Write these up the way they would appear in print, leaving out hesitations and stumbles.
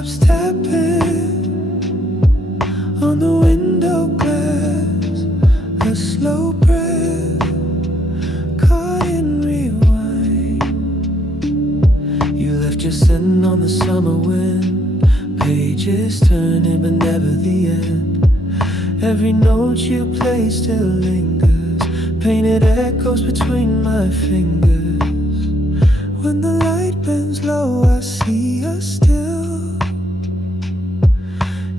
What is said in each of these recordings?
Footsteps tapping on the window glass, a slow breath caught in rewind. You left your scent on the summer wind, pages turning but never the end. Every note you play still lingers, painted echoes between my fingers. When the light bends low, I see us still,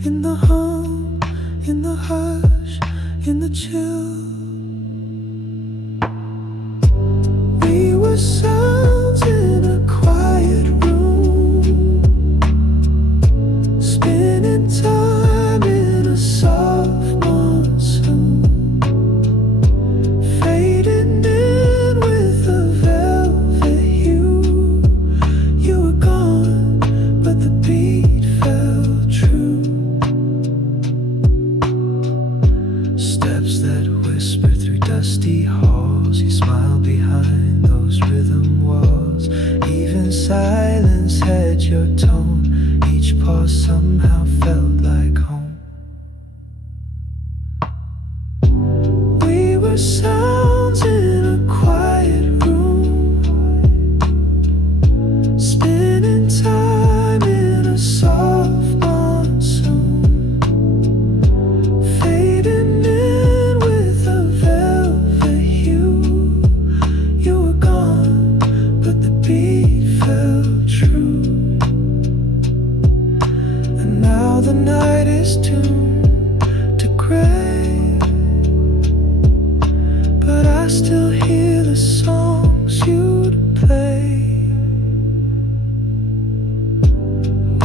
in the hum, in the hush, in the chill. We were sounds in a quiet room, spinning time in a soft monsoon, fading in with a velvet hue. You were gone, but the beat felt true. Steps that whisper through dusty halls, you smile behind those rhythm walls. Even silence had your tone, each pause somehow felt like home. We were sounds in a quiet room, spinning time in a soft monsoon, fading in with a velvet hue. You were gone, but the beat felt true. And now the night is tuned to gray, but I still hear the songs you'd play.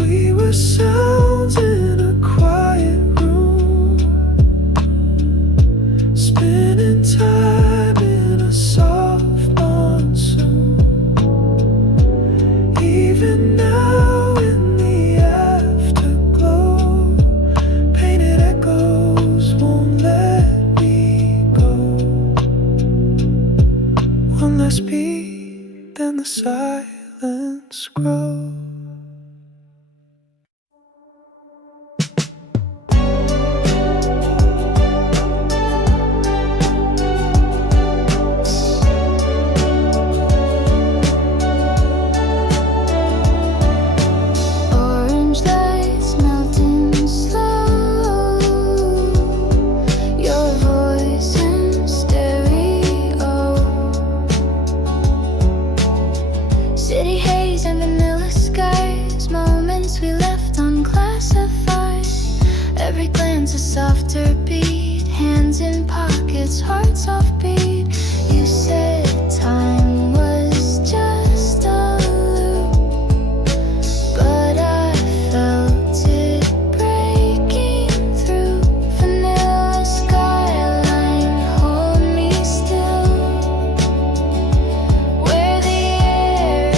We were sounds in a quiet room, spinning time in a soft monsoon. Even now in the afterglow, painted echoes won't let me go. One last beat, then the silence grows. Orange lights melting slow, your voice in stereo. City haze and vanilla skies, moments we left unclassified. Every glance a softer beat, hands in pockets, hearts off beat. You said time was just a loop, but I felt it breaking through. Vanilla skyline, hold me still, where the air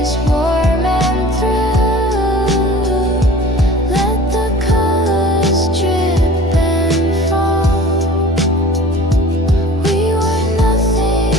is warm and through. Let the colors drip and fall. We were nothing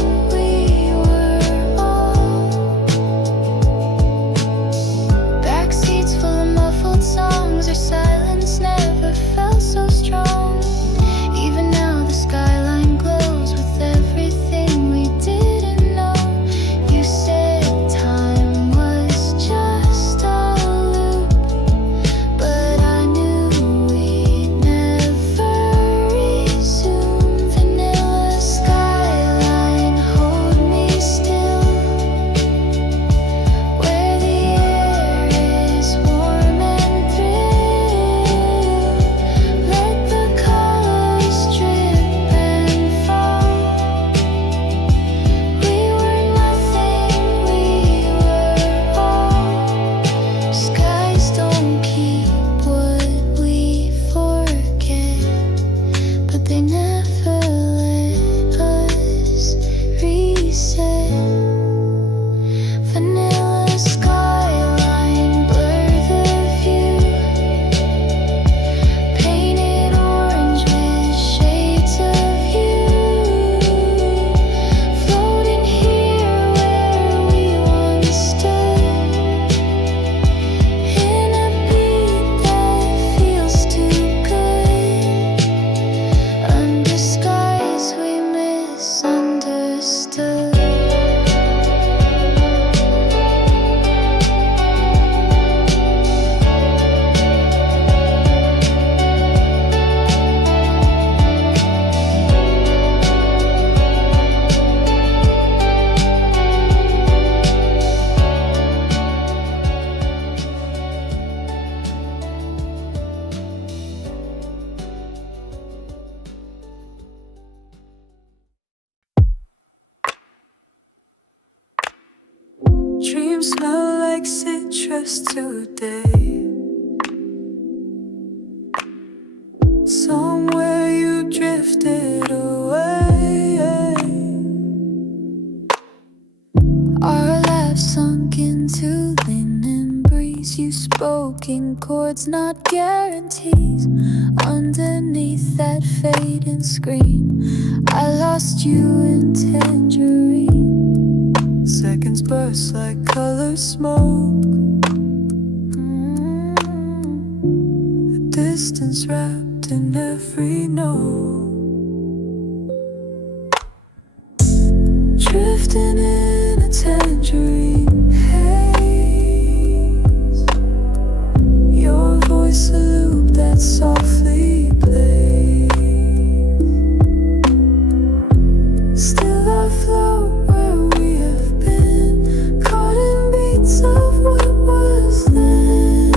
smell like citrus today. Somewhere you drifted away. Our laughs sunk into linen breeze. You spoke in chords, not guarantees. Underneath that fading screen, I lost you in Tangerine. Seconds burst like color smoke. The distance wrapped in every note. Drifting in a tangerine haze. Your voice a loop that softly plays. Still I float where we have been, caught in beats of what was then.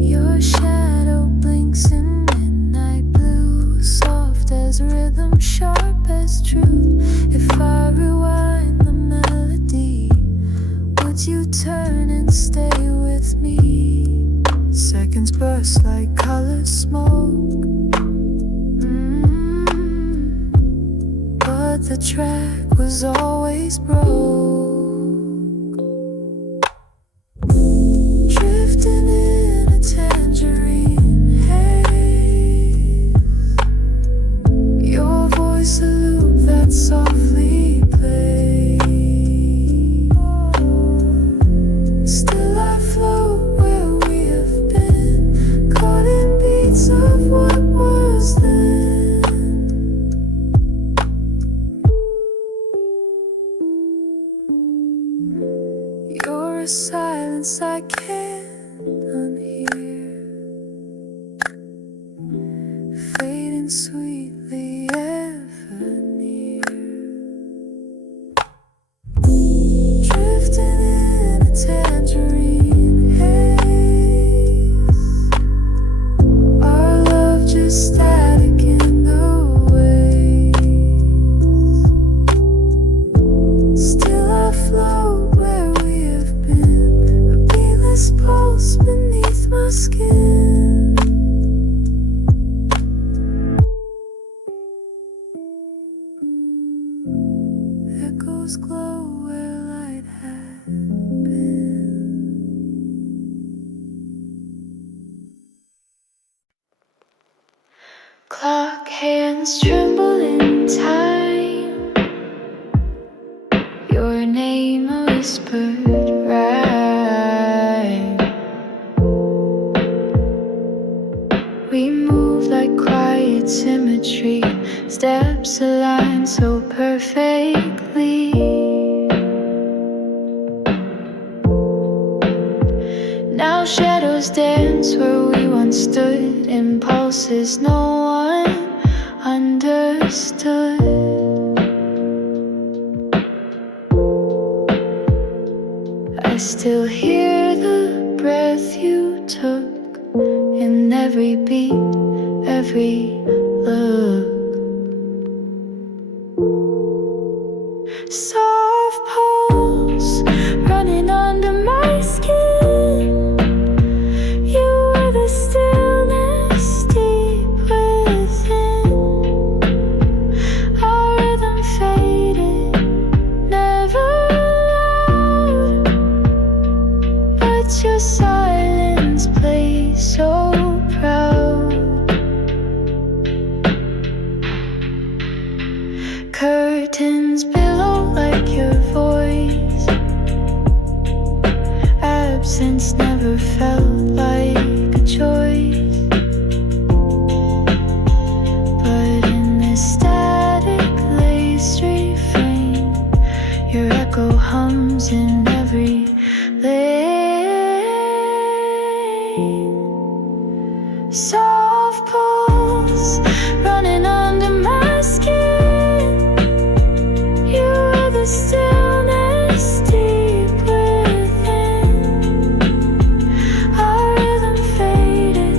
Your shadow blinks in midnight blue, soft as rhythm, sharp as truth. If I rewind the melody, would you turn and stay with me? Seconds burst like color smoke. But the track was always broke. Drifting in a tangerine haze. Your voice a loop that softly plays. Still I float where we have been, caught in beats of what was then. You're a silence I can't unhear, fading sweetly ever near. Drifting in a tangerine haze. Our love just static in the waves. Still I float where we have been, a beatless pulse beneath my skin. Echoes glow where light had been. Clock hands tremble in time. Your name a whispered rhyme. We move like quiet symmetry, steps align so perfectly. Now shadows dance where we once stood, impulses no one understood. I still hear the breath you took in every beat, every look. Soft pulse running under my skin. You were the stillness deep within. Our rhythm faded, never loud, but your silence plays so proud. Curtains billow like your voice. Absence never felt like a choice. But in this static lace refrain, your echo hums in every lane. Soft pulse running under my skin. You are the stillness deep within. Our rhythm faded,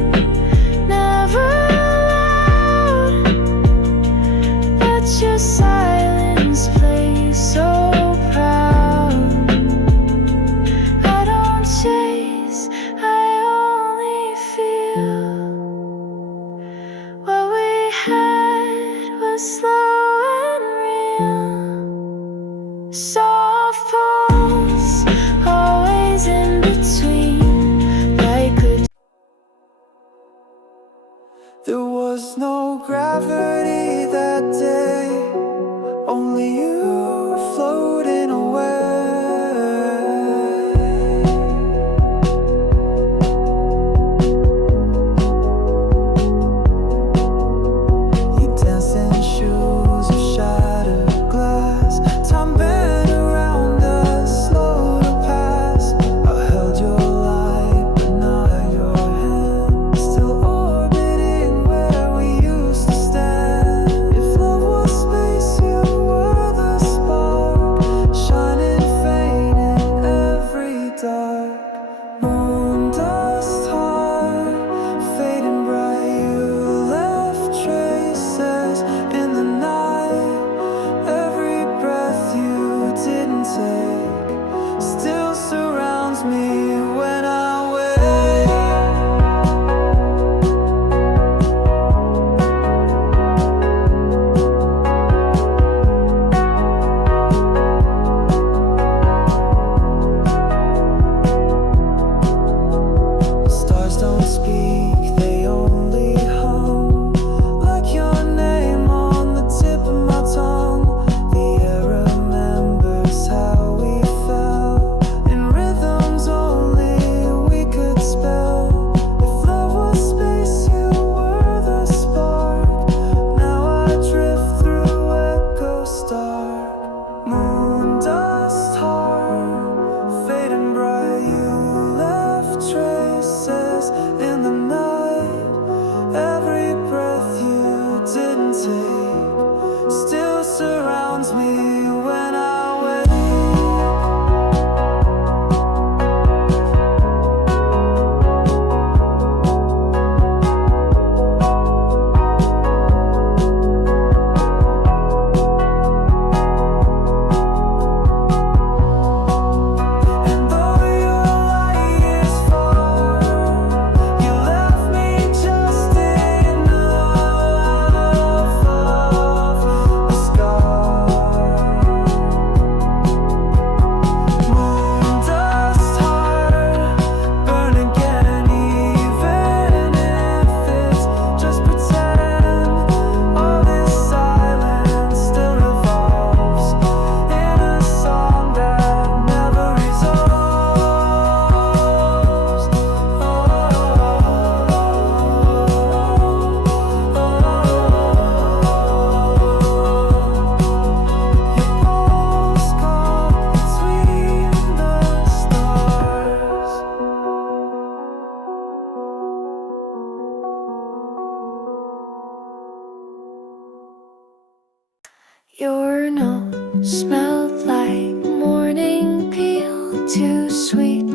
sweet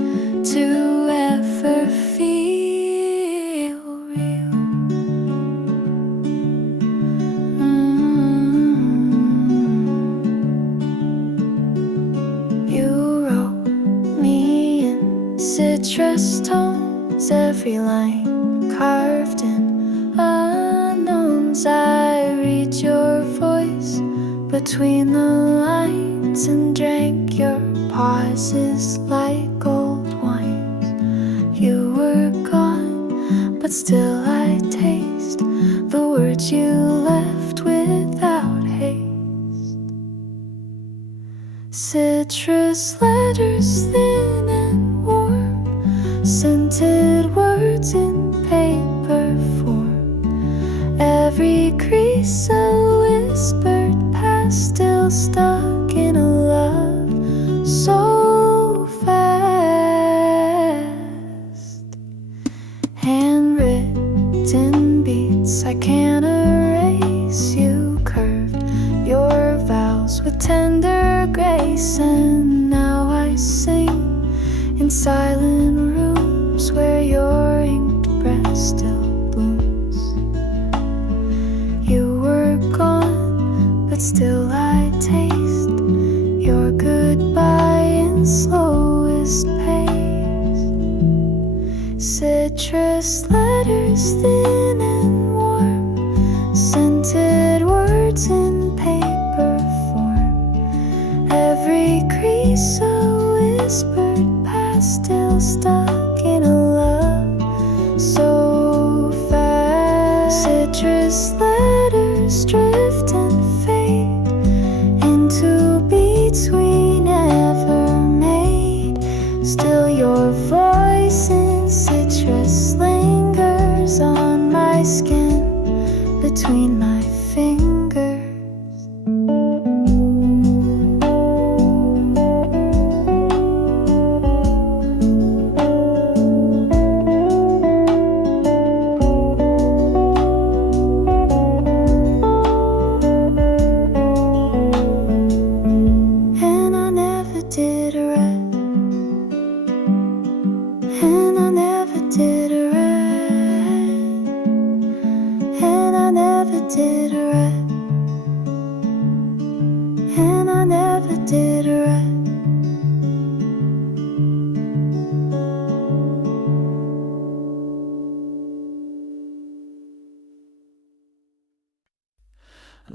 to ever feel real. You wrote me in citrus tones, every line carved in unknowns. I read your voice between the lines and drank your pauses like old wines. You were gone, but still I taste the words you left without haste. Citrus letters, thin and warm, scented words in paper form. Every crease a whispered still stuck in a love so fast. Handwritten beats I can't erase. You curved your vows with tender grace, and now I sing in silent rooms where your inked breath still blooms. You were gone, but still I taste your goodbye in slowest pace. Citrus letters, thin and warm, scented words in paper form. Every crease a whispered past, still stuck in a love so fast. Citrus letters drift and fade into beats we never made. Still your voice in citrus lingers on my skin, between my fingers.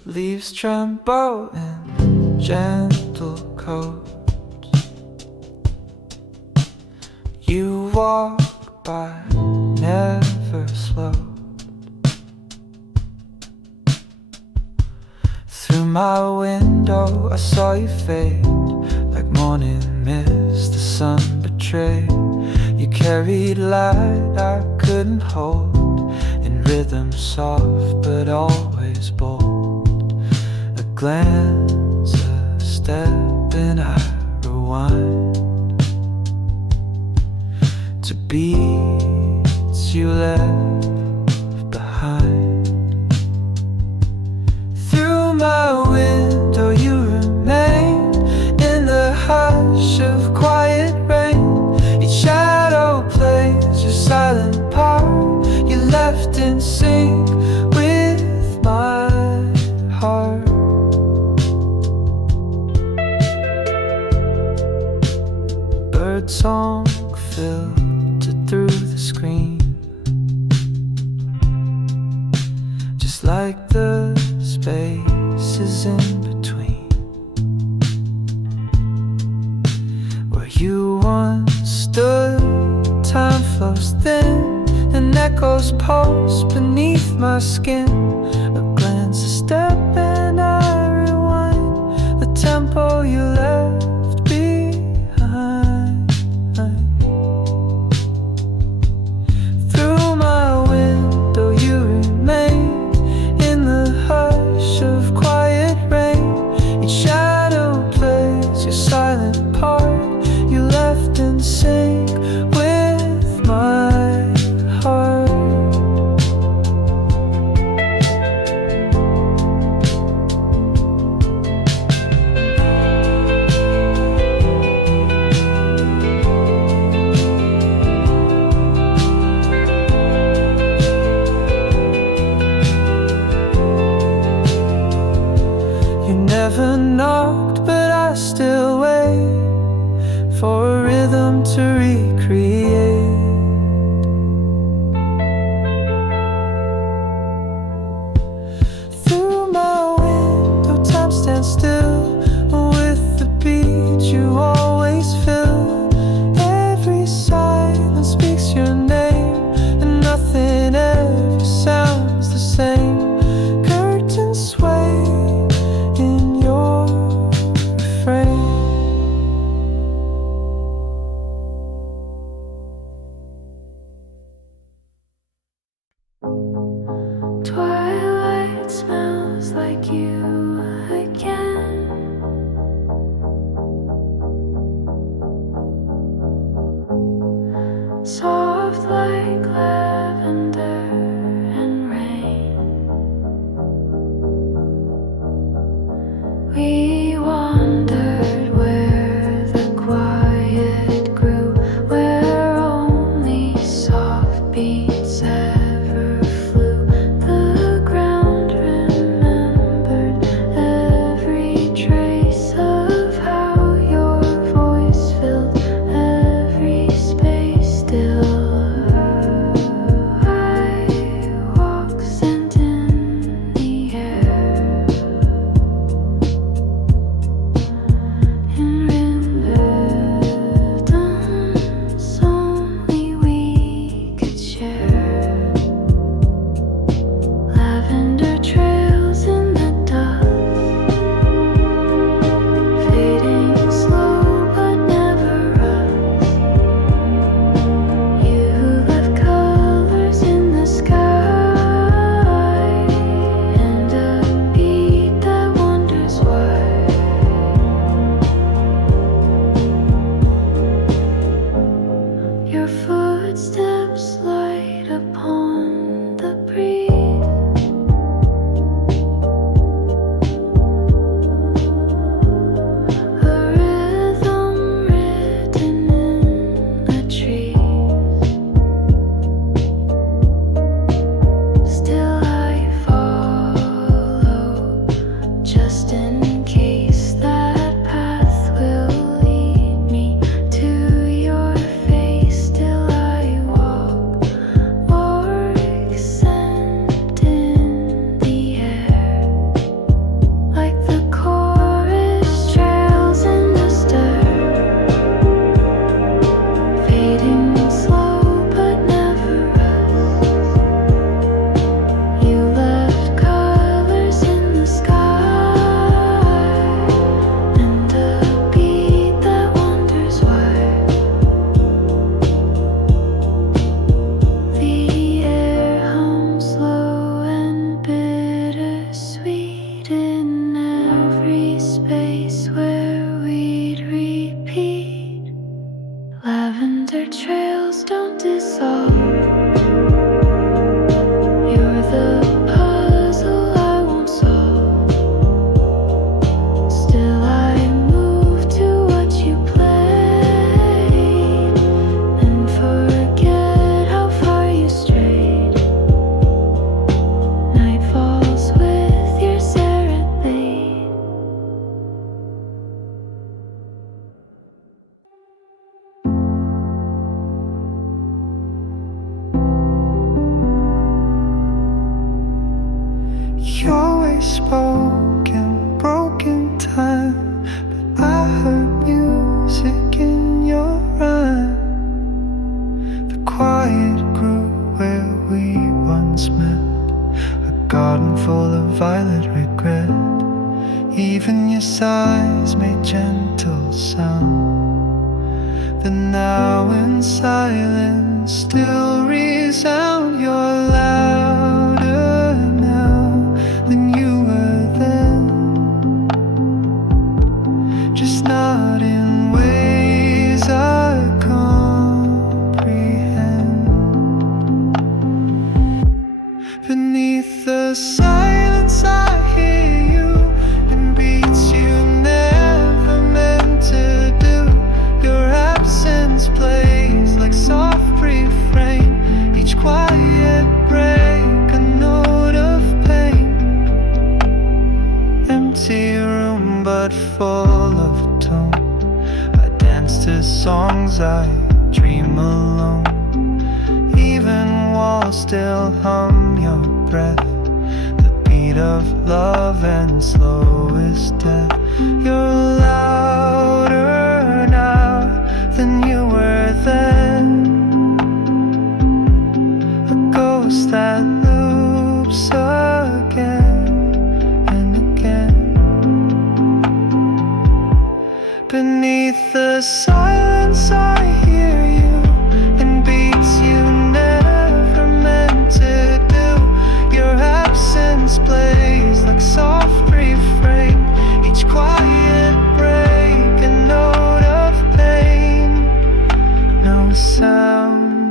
Leaves tremble in gentle coats. You walk by, never slow. Through my window I saw you fade like morning mist, the sun betrayed. You carried light I couldn't hold, in rhythm soft but always bold. A glance, a step, and I rewind to beats you left behind. Through my window you remain, in the hush of quiet rain. Each shadow plays your silent part, you left in sync with my heart. Birdsong filtered through the screen, just like the spaces in between, where you once stood. Time flows thin and echoes pulse beneath my skin. A glance, a step, and I rewind the tempo you left behind. Through my window you remain, in the hush of quiet rain. Each shadow plays your silent part, you left in sync with my heart. soft like lavender and rain. We wandered where the quiet grew, where only soft beats ever flew. The ground remembered every trace of how your voice filled every space. Still I walk sent in the air, in rhythms only we could share. Lavender trails in the dust, fading slow but never us. You left colors in the sky, and a beat that wonders why. Your footsteps light upon the breeze. A rhythm written in the trees. Still I follow, just in case that path will lead me to your face. Still I walk, scent in the air, like the chorus trails in the stir, fading slow but never us. You left colors in the sky, and a beat that wonders why. The air hums slow and bittersweet in every space where we'd repeat. Lavender trails don't dissolve. You're the puzzle I won't solve. Still I move to what you played, and forget how far you strayed. Night falls with your serenade. You always spoke in broken time, but I heard music in your rhyme. The quiet grew where we once met, a garden full of violet regret. Even your sighs made gentle sound, but now in silence still resound. You're louder now than you were then, just not in ways I comprehend. Beneath the silence I hear you in beats you never meant to do. Your absence plays like soft refrain, each quiet break a note of pain. Empty room but full of tone, I dance to songs I dream alone. Even walls still hum your breath, the beat of love and slowest death. You're louder now than you were then, a ghost that loops again and again. Beneath the silence I hear you in beats you never meant to do. Your absence plays like soft refrain, each quiet break a note of pain. No sound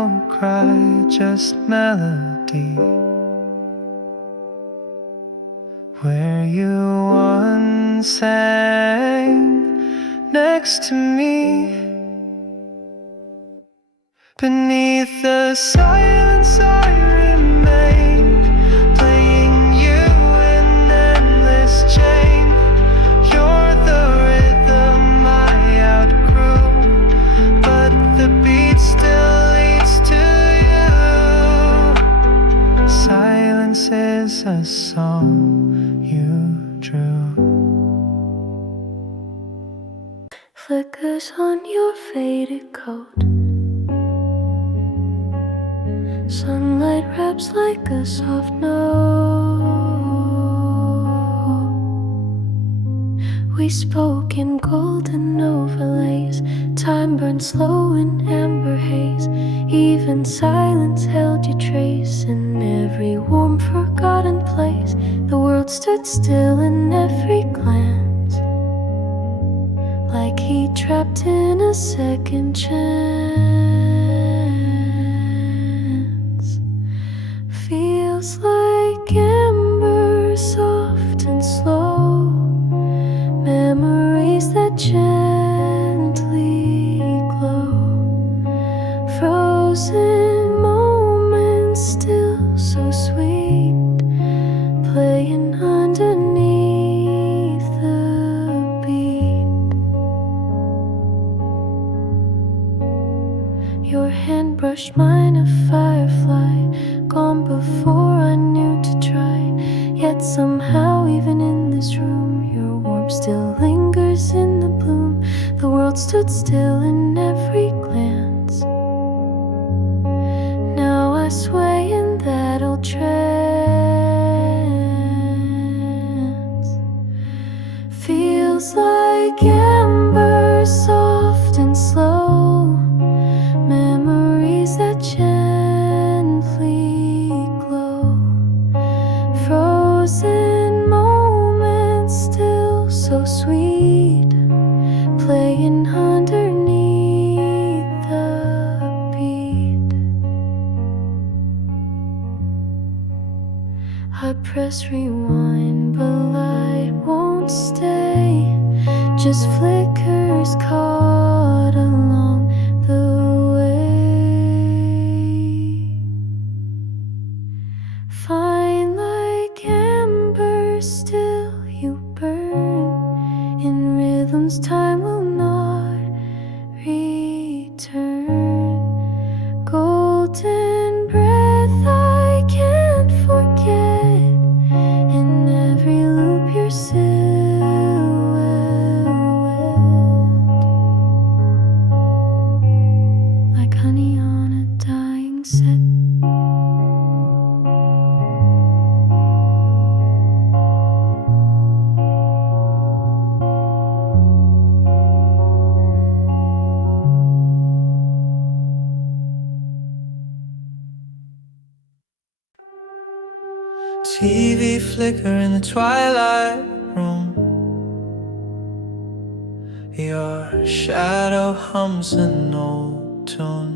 no cry, just melody. Where you once sang next to me. Beneath the silence I remain, playing you in endless chain. You're the rhythm I outgrew, but the beat still leads to you. Silence is a song you drew. Flickers on your faded coat. Sunlight wraps like a soft note. We spoke in golden overlays. Time burned slow in amber haze. Even silence held your trace in every warm forgotten place. The world stood still in every glance, like heat trapped in a second chance. Feels like amber, soft and slow. Memories that gently glow. Frozen moments still so sweet, playing underneath the beat. Your hand brushed mine, a firefly, gone before I knew to try. Yet somehow even in this room, your warmth still lingers in the bloom. The world stood still in every glance. Now I sway in that old trance. Feels like amber, soft and slow. Memories that gently glow. Frozen moments still so sweet, playing underneath the beat. I press rewind, but light won't stay. Just flickers caught along the way. Fine like amber, still you burn in rhythms time will not return. Golden breath I can't forget. In every loop your silhouette, like honey on a dying set. TV flicker in the twilight room. Your shadow hums an old tune.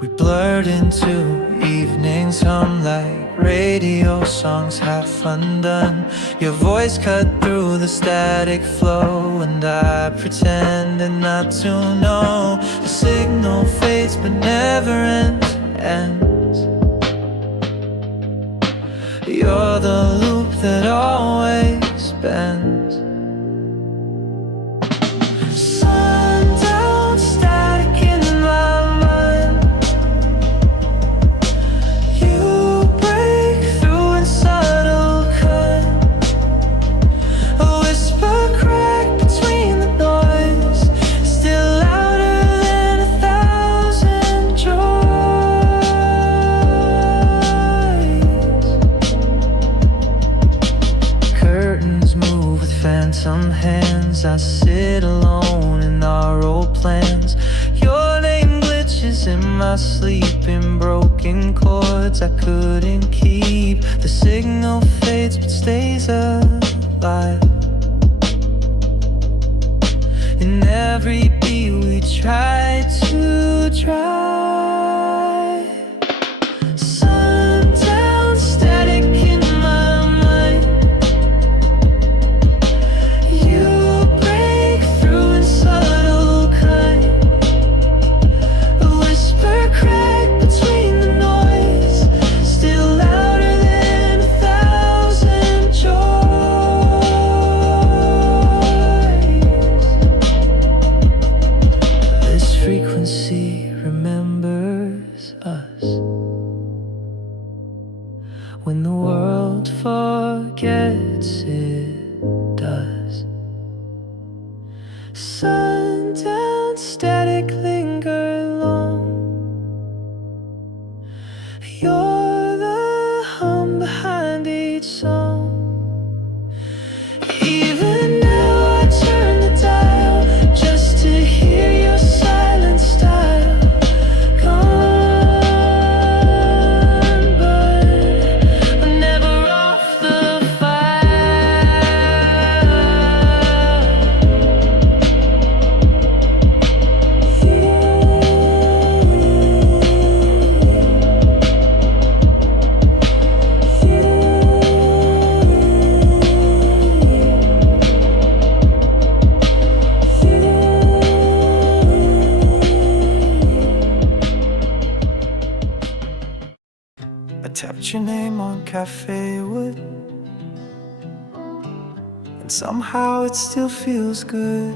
We blurred into evenings hum like radio songs half undone. Your voice cut through the static flow, and I pretended not to know. The signal fades but never ends. You're the loop that always bends. Sundown static in my mind. You break through in subtle cut. A whisper crack between the noise, still louder than 1,000 joys. Curtains move with phantom hands. I sit alone in our old plans. Your name glitches in my sleep in broken chords I couldn't keep. The signal fades but stays alive. In every beat we try to drive. Sundown static in my mind. You break through in subtle kind. A whisper crack between the noise, still louder than 1,000 joys. This frequency remembers us when the world forgets it does. Sundown static linger long. You're the hum behind each song. Even now I turn the dial just to hear your silent style. Gone, but I'm never off the I tapped your name on cafe wood, and somehow it still feels good.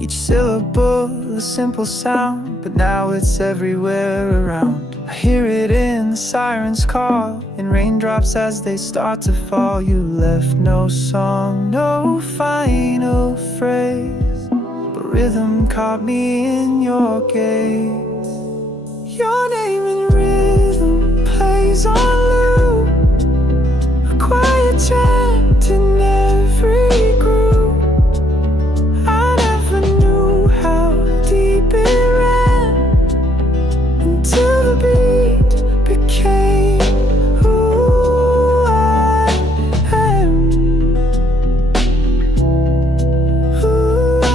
Each syllable a simple sound, but now it's everywhere around. I hear it in the sirens call, in raindrops as they start to fall. You left no song, no final phrase, but rhythm caught me in your gaze. Your name in rhythm plays on loop, a quiet chant in every groove. I never knew how deep it ran until the beat became who I am. Who I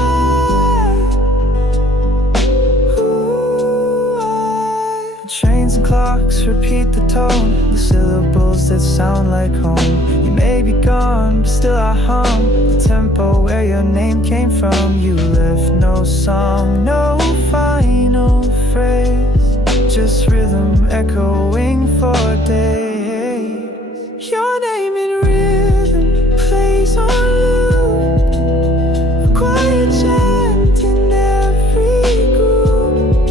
Trains and clocks repeat the tone, the syllables that sound like home. You may be gone, but still I hum the tempo where your name came from. You left no song, no final phrase, just rhythm echoing for days. Your name in rhythm plays on loop, a quiet chant in every groove.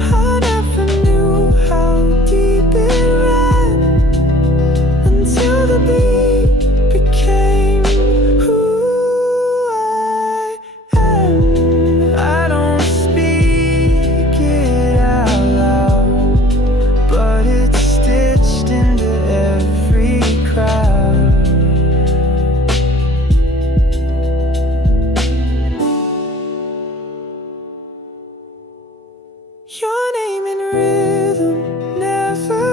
I never knew how deep it ran until the beat became who I am. I don't speak it out loud, but it's stitched into every crowd. Your name in rhythm never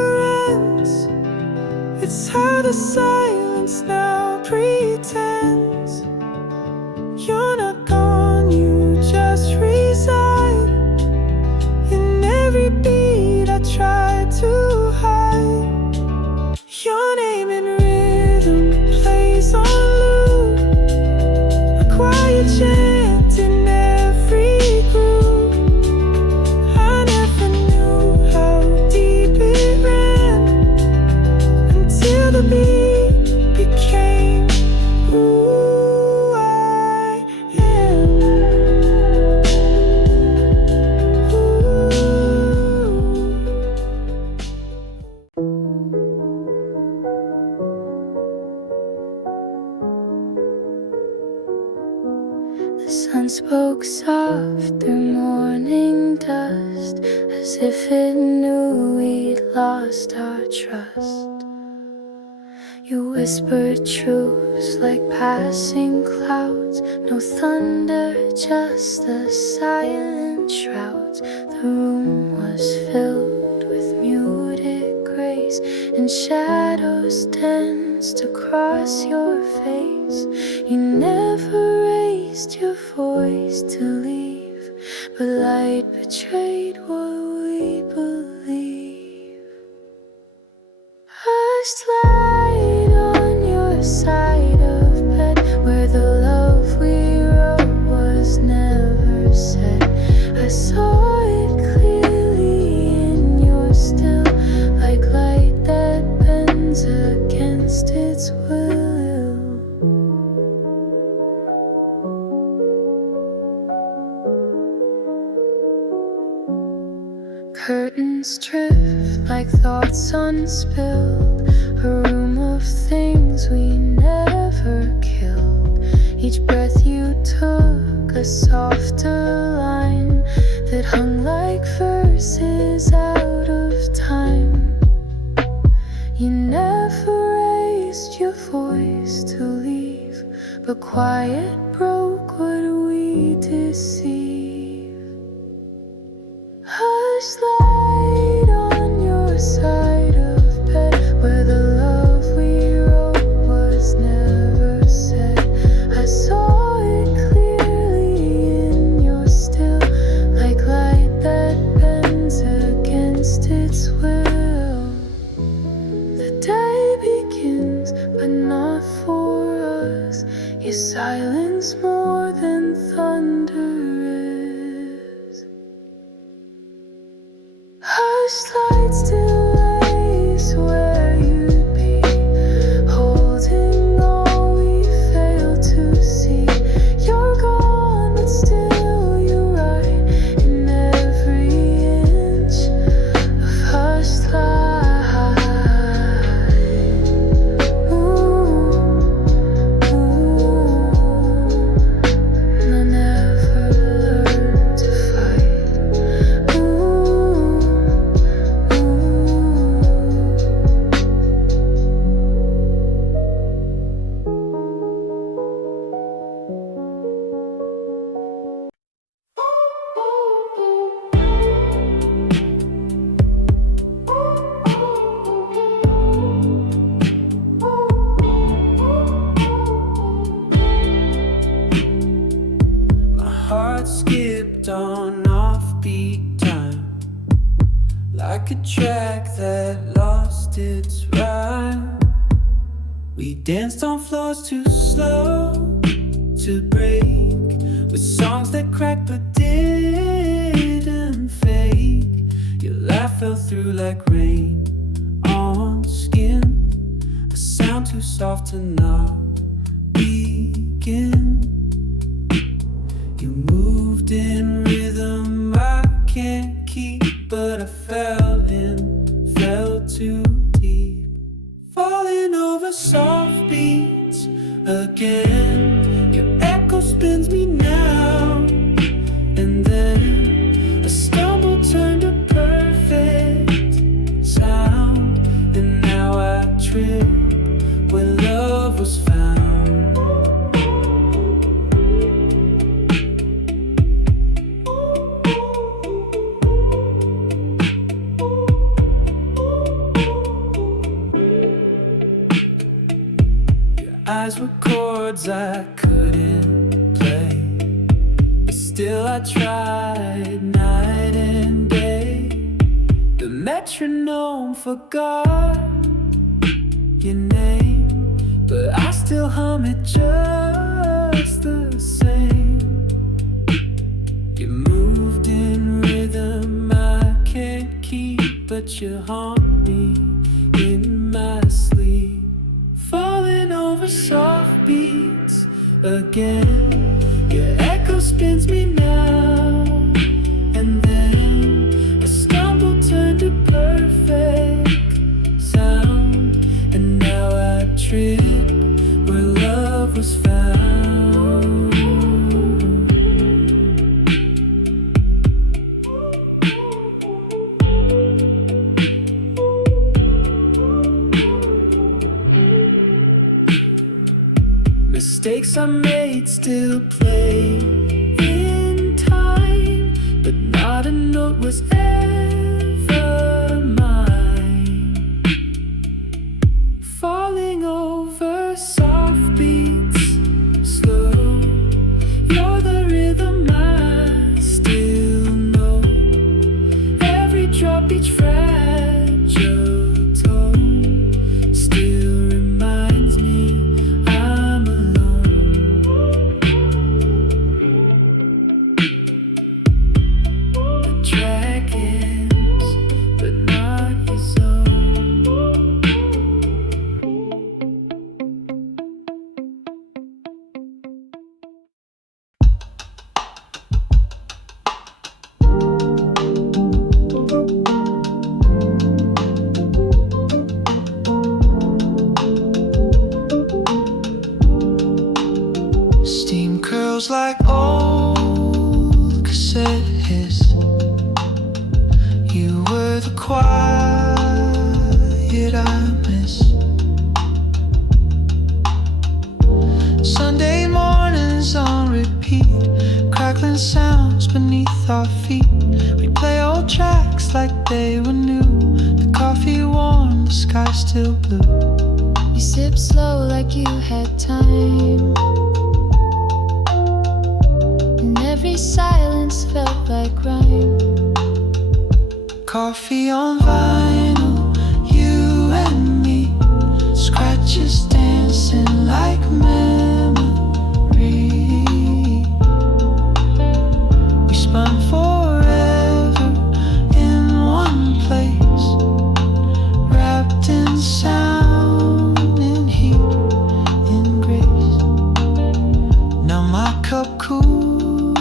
ends. It's how the silence now pretends. You're not gone, you just reside in every beat I try to hide. Your name in rhythm plays on loop, a quiet chant in every groove. I never knew how deep it ran until the beat became who I am. The sun spoke soft through morning dust, as if it knew we'd lost our trust. You whispered truths like passing clouds, no thunder, just the silent shrouds. The room was filled with music. and shadows danced across your face. You never raised your voice to leave, but light betrayed what we believe. Hushed light on your side of bed, where the love we wrote was never said. I saw it clearly in your still, like light that bends against its will. Curtains drift like thoughts unspilled, a room of things we never killed. Each breath you took, a softer line that hung like verses out of time. You never raised your voice to leave, but quiet broke what we deceive. Hush light on your side of bed, where the love we wrote was never said. I saw it clearly in your still, like light that bends against its will. The day begins, but not for us. Your silence more than thunder is. Hush light still lays where you'd be, holding all we failed to see. You're gone, but still you're right in every inch of hushed light. Ooh, ooh, and I never learned to fight. Ooh, ooh. My heart skipped on offbeat time, like a track that lost its rhyme. We danced on floors too slow to break, with songs that cracked but didn't fake. Your laugh fell through like rain on skin, a sound too soft to not begin. You moved in rhythm I can't keep, but I fell too deep. Falling over soft beats again. Your echo spins me now and then. A stumble turned to perfect sound, and now I trip where love was found. Eyes were chords I couldn't play, but still I tried night and day. The metronome forgot your name, but I still hum it just the same. You moved in rhythm I can't keep, but you haunt me in my sleep. Falling over soft beats again. Your echo spins me now and then. A stumble turned to perfect sound, and now I trip where love was found. Mistakes I made still play in time, but not a note was ever mine. feels like old cassette hits. You were the quiet I miss. Sunday mornings on repeat, crackling sounds beneath our feet. We'd play old tracks like they were new. The coffee warm, the sky still blue. You sip slow like you had time, and every silence felt like rhyme. Coffee on vinyl, you and me, scratches dancing like memory. We spun forever in one place, wrapped in sound and heat and grace. Now my cup cools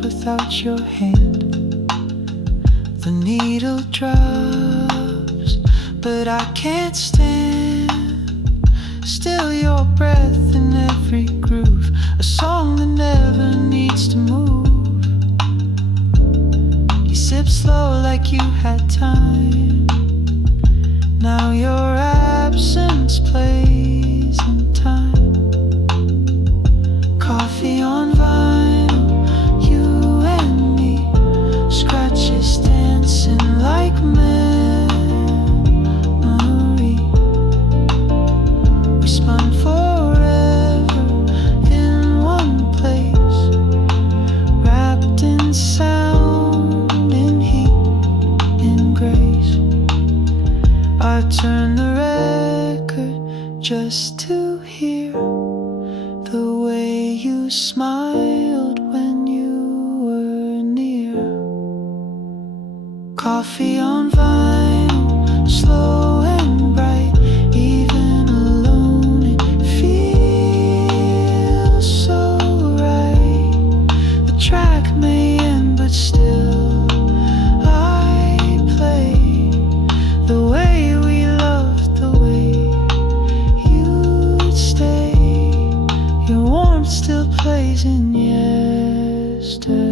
without your hand. The needle drops, but I can't stand still your breath in every groove. A song that never needs to move. You sip slow like you had time. Now your absence plays in time. Coffee on vinyl, you and me, scratches dancing like memory. We spun forever in one place, wrapped in sound and heat and grace. I turned the record just to hear the way you smiled when you were near. Coffee on vinyl, slow and bright. Even alone it feels so right. The track may end but still I play the way we loved, the way you'd stay. Your warmth still plays in yesterday.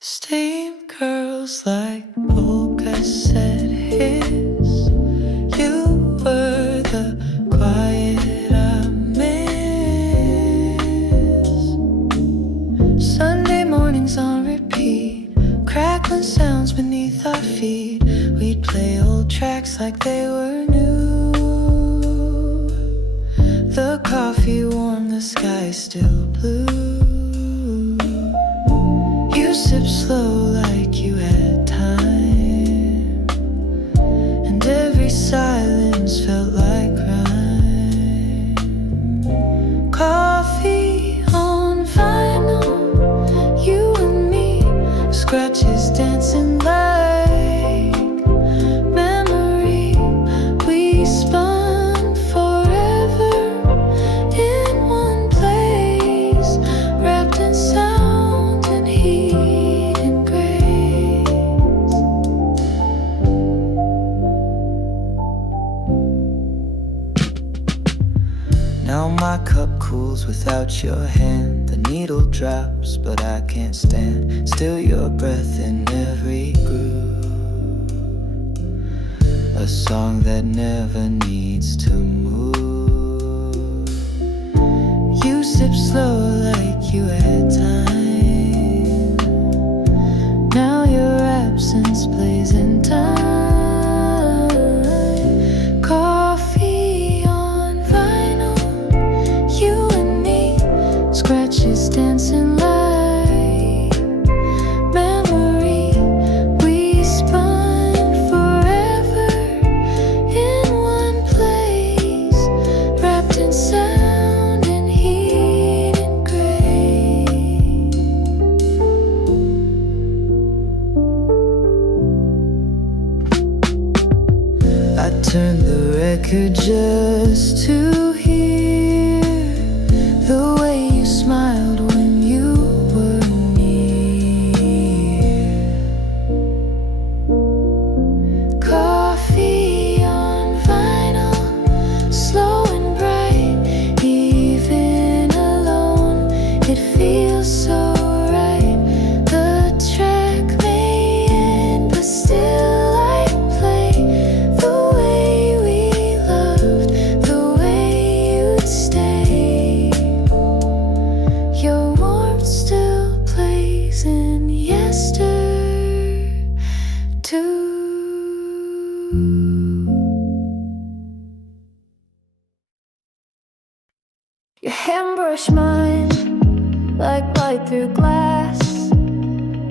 Steam curls like old cassette hits. You were the quiet I miss. Sunday mornings on repeat, crackling sounds beneath our feet. We'd play old tracks like they were new. The coffee warm, the sky still blue. You sip slow like you had time, and every silence felt like rhyme. Coffee on vinyl, you and me, scratches dancing like memory. We spun forever in one place, wrapped in sound and heat and grace. Now my cup cools without your hand. The needle drops, but I can't stand still your breath in every groove. A song that never needs to move. You sip slow like you had time. Now your absence plays in time. Coffee on vinyl, you and me, scratches dancing like memory. We spun forever in one place, wrapped in sound and heat and grace. I turned the record just to hear the way you smiled when you were near. Your hand brushed mine like light through glass.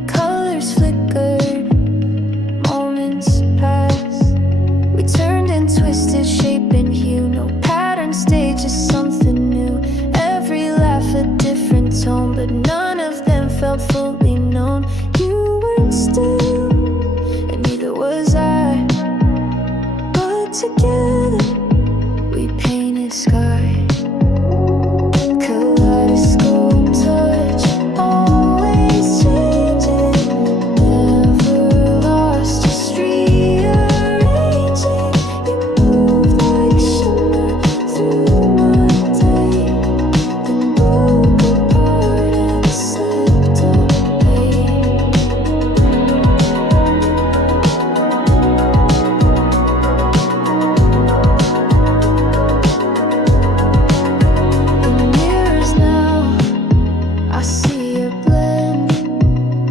Colors flickered, moments passed. We turned and twisted, shape and hue. No pattern stayed, just something new. Every laugh a different tone, but none of them felt fully known. You weren't still, and neither was I. But together we painted sky. Kaleidoscope touch, always changing, never lost, just rearranging. You move like shimmer through my day, then broke apart and slipped away. In mirrors now, I see a blend.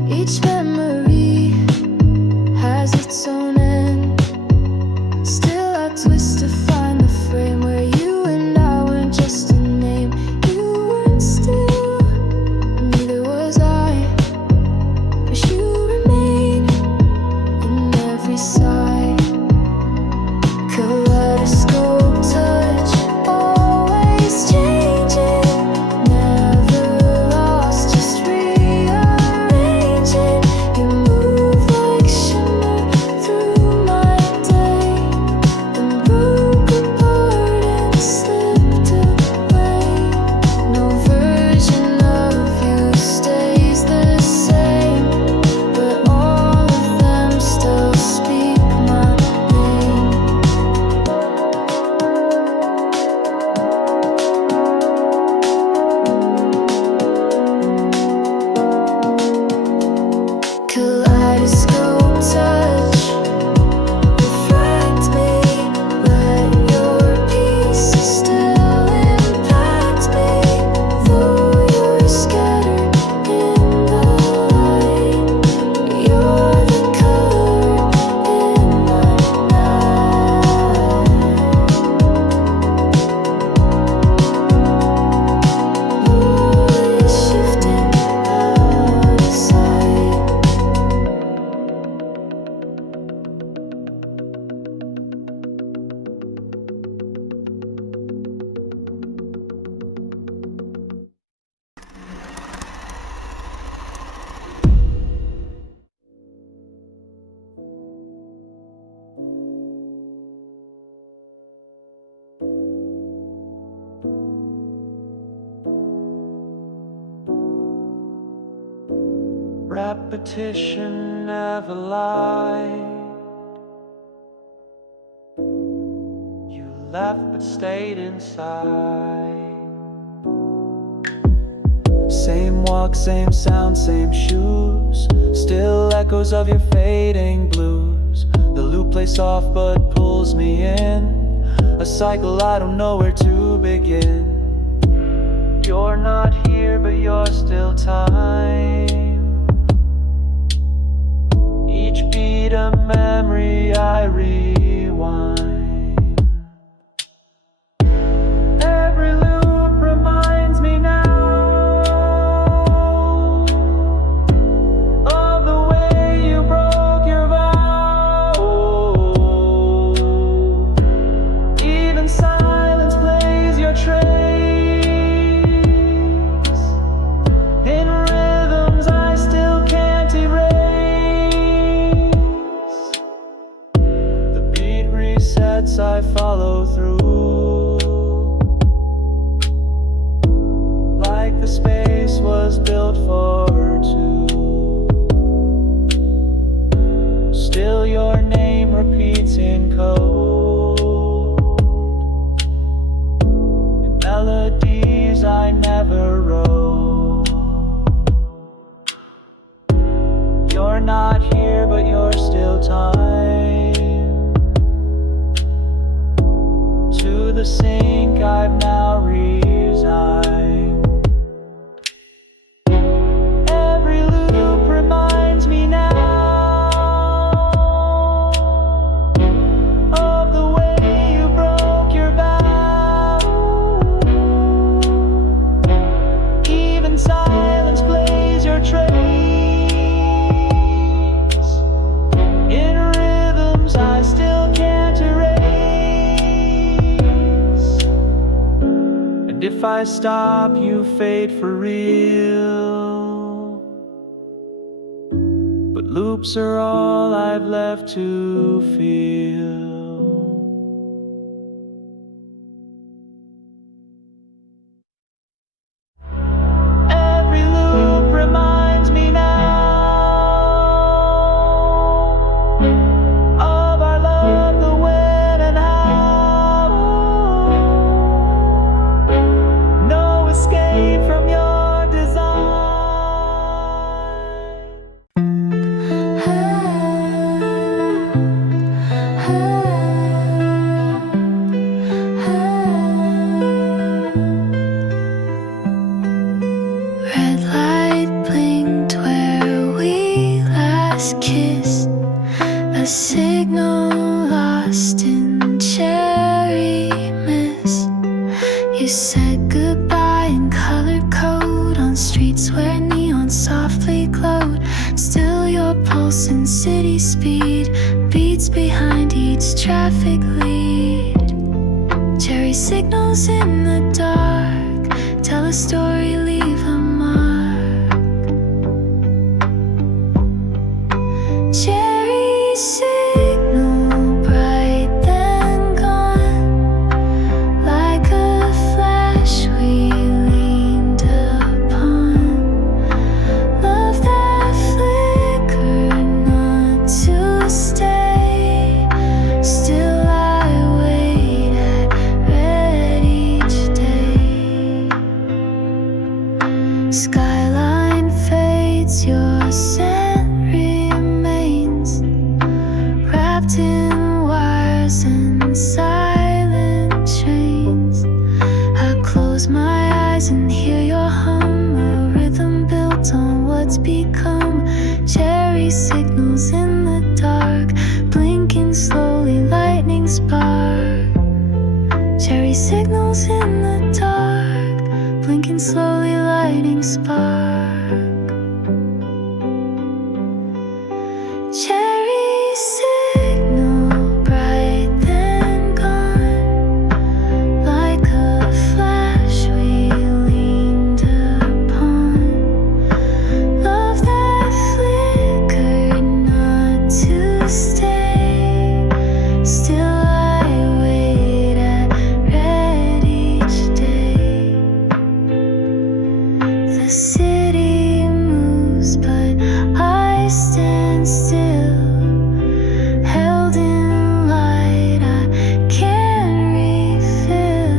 Each memory has its own end. Still I twist to find the frame where you and I weren't just a name. You weren't still, neither was I, but you remain in every sigh. Kaleidoscope touch, always changing, never lost, just rearranging. You move like shimmer through my day, then broke apart and slipped away. No version of you stays the same, but all of them still speak my name. Kaleidoscope touch, refract me, let your pieces still impact me. Though you're scattered in the light, you're the color in my night. Always shifting out of sight. Repetition never lied. You left but stayed inside. Same walk, same sound, same shoes. Still echoes of your fading blues. The loop plays soft but pulls me in. A cycle I don't know where to begin. You're not here but you're still time. Each beat a memory I rewind. Every loop reminds me now of the way you broke your vow. Even silence plays your trace in rhythms I still can't erase. The beat resets, I follow through. Like the space was built for two. Still your name repeats in code, in melodies I never wrote. You're not here but you're still time. To the sink I've now resigned. Every loop reminds me now of the way you broke your vow. if I stop, you fade for real. But loops are all I've left to feel. Every loop reminds me now of our love, the when and how. No escape from your design. Red light blinked where we last kissed, a signal lost in cherry mist. You said goodbye in colored code on streets where neon softly glowed. Still your pulse and city speed beats behind each traffic lead. Cherry signals in the dark tell a story, leave a mark. Cherry signal bright then gone, like a flash we leaned upon. Love that flickered not to stay. Still I wait at red each day. Skyline fades, your scent remains, wrapped in wires and silent chains. I close my eyes and hear your hum, a rhythm built on what's become. Cherry signals in the dark, blinking slowly, lightning spark. Cherry signals in the dark, blinking slowly, lightning spark. Cherry signal bright then gone, like a flash we leaned upon. Love that flickered not to stay. Still I wait at red each day. The city moves, but I stand still, held in light I can't refill.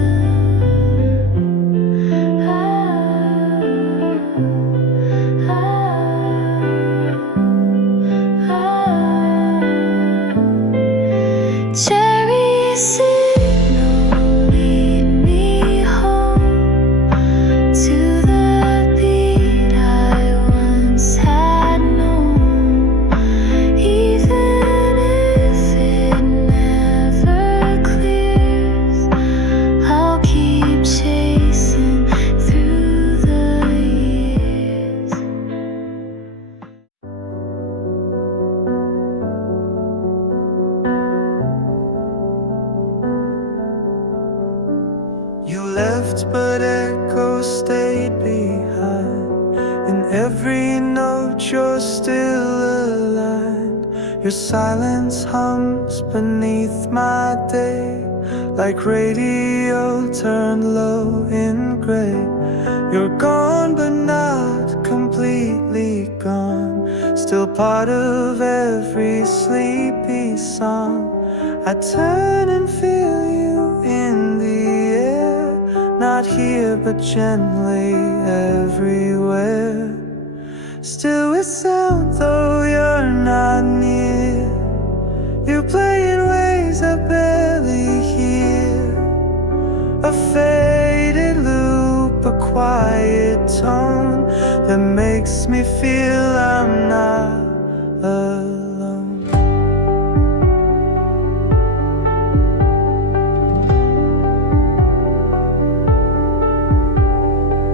Cherry signal, lead me home to the beat I once had known. Even if it never clears, I'll keep chasing through the years. You left, but echoes stayed behind. In every note, you're still aligned. Your silence hums beneath my day, like radio turned low in gray. You're gone, but not completely gone. Still part of every sleepy song. I turn and feel you in the air, not here but gently everywhere. Still with sound, though you're not near. You play in ways I barely hear. A faded loop, a quiet tone that makes me feel I'm not alone.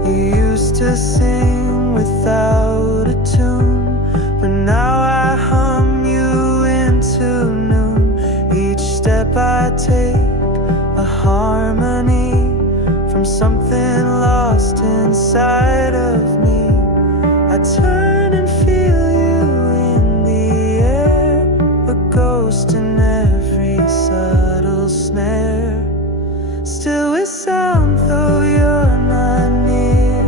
You used to sing without a tune, but now I hum you into noon. Each step I take, a harmony from something lost inside of me. I turn and feel you in the air, a ghost in every subtle snare. Still with sound though you're not near.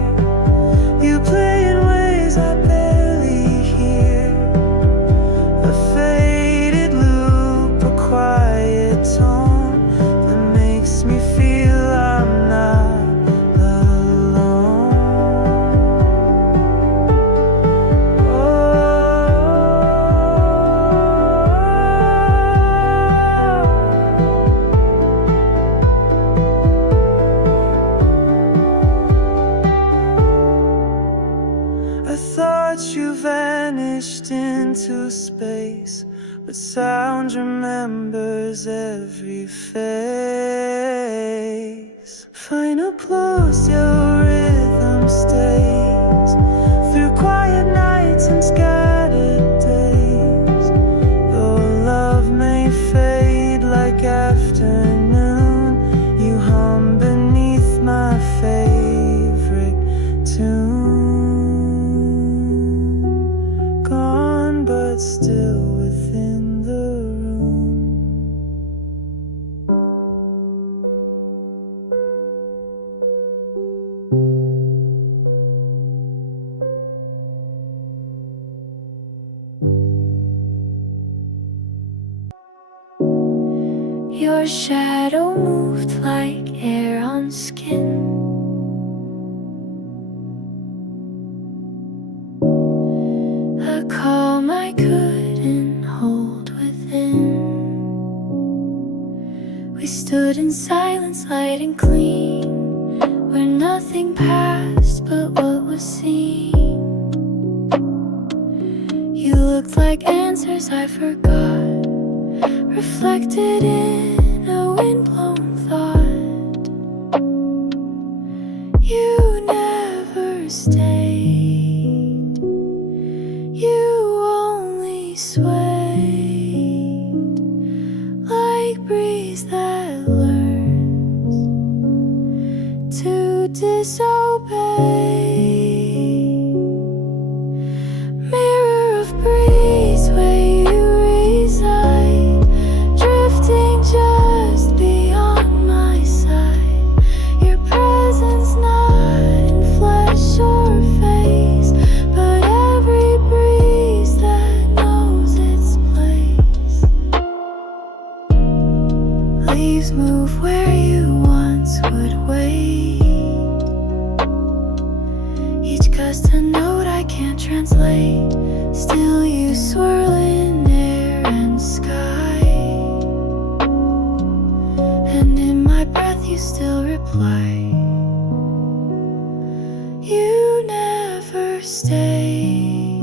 You play in ways I barely hear. A faded loop, a quiet tone that makes me feel I'm not alone. I thought you vanished into space, but sound remembers every face. Final applause, your rhythm stays through quiet nights and scattered days. Your love may fade like afternoon. You hum beneath my favorite tune. Gone but still within the room. Your shadow moved like air on skin. A calm I couldn't hold within. We stood in silence, light and clean, where nothing passed but what was seen. You looked like answers I forgot, reflected in a windblown thought. You never stayed, you only swayed, like breeze that learns to disobey. Mirror of breeze where you reside, drifting just beyond my sight. Your presence not in flesh or face, but every breeze that knows its place. Leaves move where you once would wait. Each gust a note I can't translate. Still you swirl in air and sky, and in my breath you still reply. You never stayed,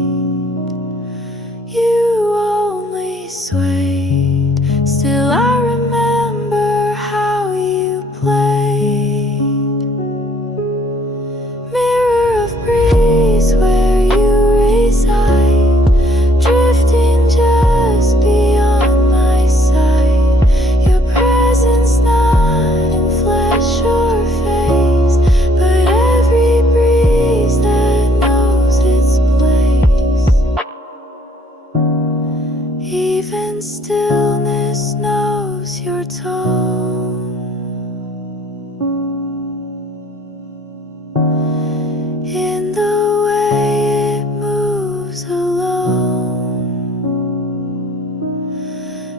you only swayed. Still I remember how you played. Mirror of breeze where you reside, drifting just beyond my sight. Your presence not in flesh or face, but every breeze that knows its place. Even stillness knows your tone. In the way it moves alone.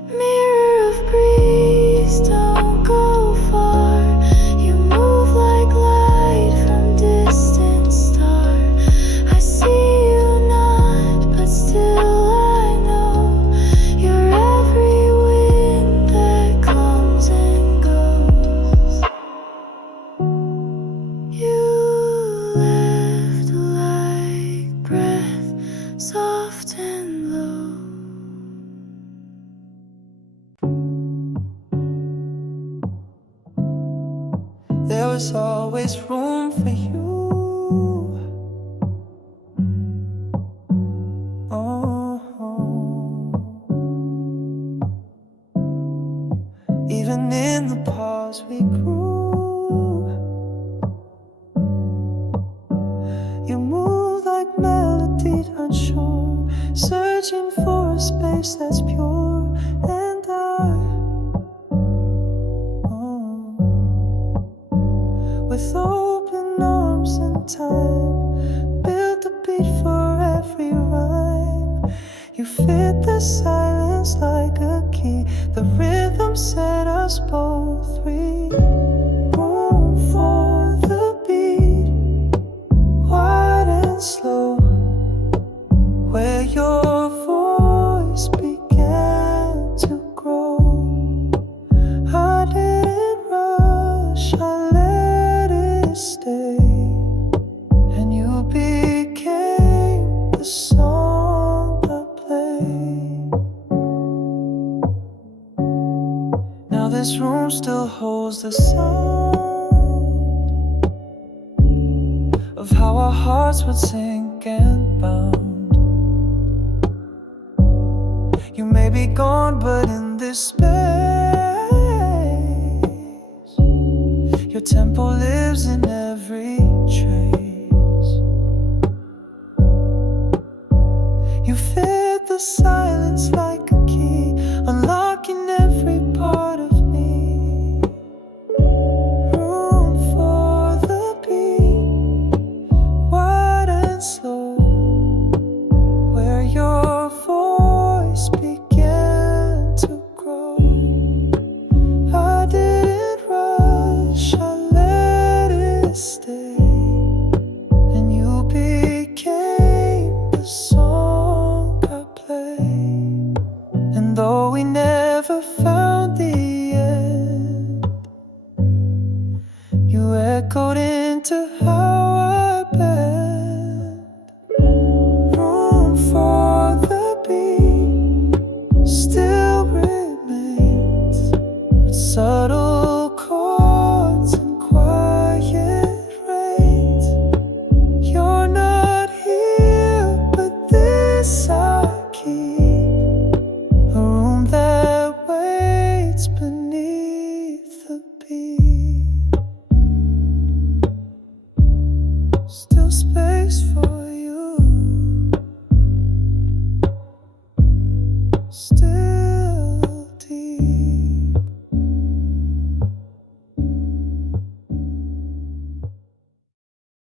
Mirror of breeze, don't go far. You move like light from distant star. I see you not, but still I know you're every wind that comes and goes. You left like breath, soft and low. There was always room for you. Oh, even in the pause we grew. with open arms and time. Built a beat for every rhyme. You fit the silence like a key. The rhythm set us both free. Room for the beat, wide and slow, where your voice began to grow. I didn't rush, I let it stay, and you became the song I play. Now this room still holds the sound of how our hearts would sink and bound. You may be gone, but in this space, your tempo lives in every trace. You fit the silence like a key, unlocking every part of me. Room for the beat, wide and slow, where your voice began to grow. I didn't rush, I let it stay, and you became the song I play. And though we never found the end, you echoed into how